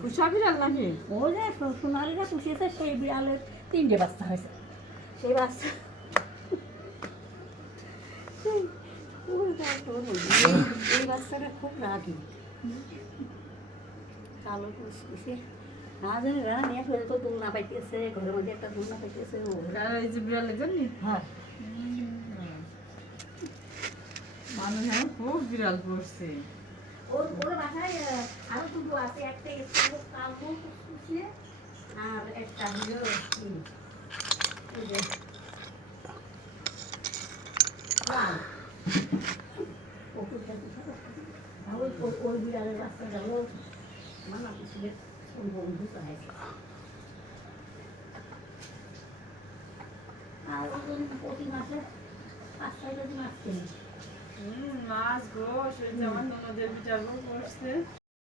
পুষা বিড়াল নাকি? ওই যে সোনালিরা পুষিয়েছে সেই বিড়ালের 3টে বাচ্চা হয়েছে। সেই বাচ্চা এই বাচ্চাটা খুব রাগি, কালো পুষে না জানি রানা নিয়ে ফেলে তো দোলনা পাইতেছে, ঘরের মধ্যে একটা দোলনা পাইতেছে। এই যে বিড়ালের জন্য হ্যাঁ মানুষ এখন খুব বিড়াল পড়ছে। ওর বাসায় আরো দুটো আছে, একটা কালো পুষিয়ে আর একটা হলো ওই বিড়ালের বাচ্চা গেল মানা পুষিয়ে ওর বন্ধু চাইছে। আর প্রতি মাসে 5-6 কেজি মাছ কিনি। মাছ গো, সেই যে আমার ননদের বিড়াল পড়ছে।